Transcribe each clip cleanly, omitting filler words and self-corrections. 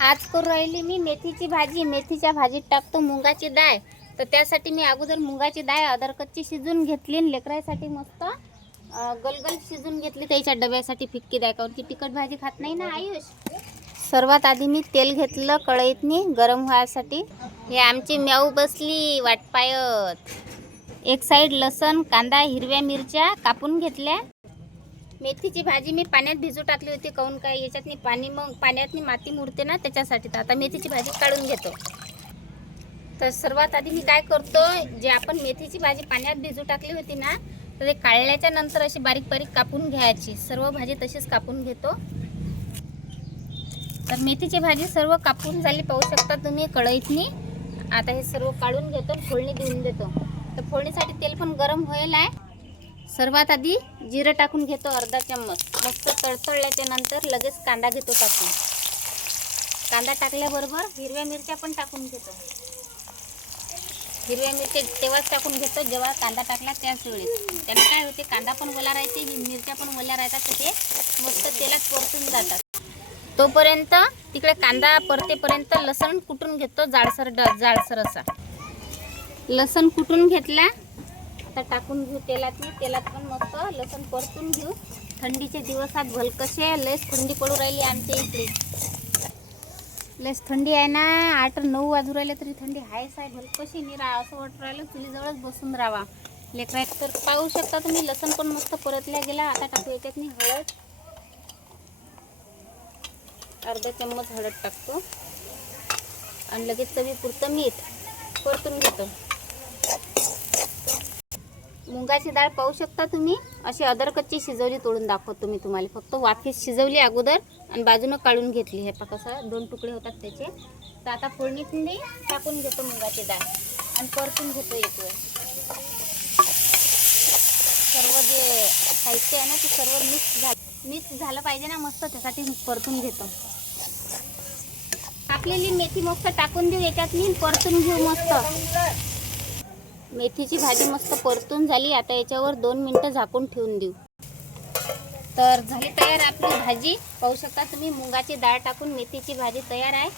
आज करू राहिली मी मेथीची भाजी. मेथीच्या भाजीत टाकतो मुगाची डाळ. तर त्यासाठी मी अगोदर मुगाची डाळ अदरकच्ची शिजून घेतली आणि लेकरासाठी मस्त गलगल शिजून घेतली त्याच्या डब्यासाठी फिक्की डाळ, कारण की तिखट भाजी खात नाही ना आयुष. सर्वात आधी मी तेल घेतलं कढईतनी गरम व्हायसाठी. हे आमची म्याऊ बसली वाट पायत. एक साईड लसण कांदा हिरव्या मिरच्या कापून घेतल्या. मेथीची भाजी मी पाण्यात भिजू टाकली होती, काऊन काय याच्यातनी पाणी मग पाण्यातनी माती मुरते ना त्याच्यासाठी. तर आता मेथीची भाजी काढून घेतो. तर सर्वात आधी मी काय करतो, जे आपण मेथीची भाजी पाण्यात भिजू टाकली होती ना, तर ते काढल्याच्या नंतर अशी बारीक बारीक कापून घ्यायची. सर्व भाजी तशीच कापून घेतो. तर मेथीची भाजी सर्व कापून झाली, पाहू शकता तुम्ही कढईतनी. आता हे सर्व काढून घेतो, फोडणी देऊन देतो. तर फोडणीसाठी तेल पण गरम होईल आहे. सर्वात आधी जिरं टाकून घेतो अर्धा चम्मच. मस्त तडतडल्याच्या नंतर लगेच कांदा घेतो टाकून. कांदा टाकल्याबरोबर हिरव्या मिरच्या पण टाकून घेतो. हिरव्या मिरच्या तेव्हाच टाकून घेतो जेव्हा कांदा टाकला त्याच वेळेस. त्यानं काय होते, कांदा पण ओला राहते, मिरच्या पण ओल्या राहतात, तर ते मस्त तेलात परतून जातात. तोपर्यंत तिकडे कांदा परतेपर्यंत लसण कुटून घेतो जाडसर असा. लसण कुटून घेतला. आता टाकून घेऊ तेलात. तेलात पण मस्त लसण परतून घेऊ. थंडीचे दिवसात भलकसे लयच थंडी पडू राहिली आमच्या इकडे. लयच थंडी आहे ना. 8-9 वाजू राहिले तरी थंडी आहेच आहे. भलकशी निरा असं वाटू राहिलं चुलीजवळच बसून राहावा लेकरा. तर पाहू शकता तुम्ही लसण पण मस्त परतल्या गेला. आता टाकू याच्यात हळद. अर्धा चम्मच हळद टाकतो आणि लगेच चवीपुरतं मीठ परतून घेतो. मुगाची डाळ पाहू शकता तुम्ही अशी अदरकच्ची शिजवली. तोडून दाखवतो मी तुम्हाला. फक्त वाफेत शिजवली अगोदर आणि बाजूनं काढून घेतली. हे पहा कसं 2 तुकडे होतात त्याचे. तर आता फोडणीतली टाकून घेतो मुगाची डाळ आणि परतून घेतो एक वेळ. सर्व जे साहित्य आहे ना ते सर्व मिक्स झालं पाहिजे ना मस्त, त्यासाठी परतून घेतो. कापलेली मेथी मस्त टाकून देऊ याच्यात. परतून घेऊ मस्त. मेथीची भाजी मस्त परतून झाली. आता याच्यावर 2 मिनटं झाकून ठेवून देऊ. तर झाली तयार आपली भाजी. पाहू शकता तुम्ही मुगाची डाळ टाकून मेथीची भाजी तयार आहे.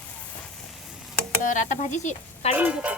तर आता भाजीची काढून घेतो.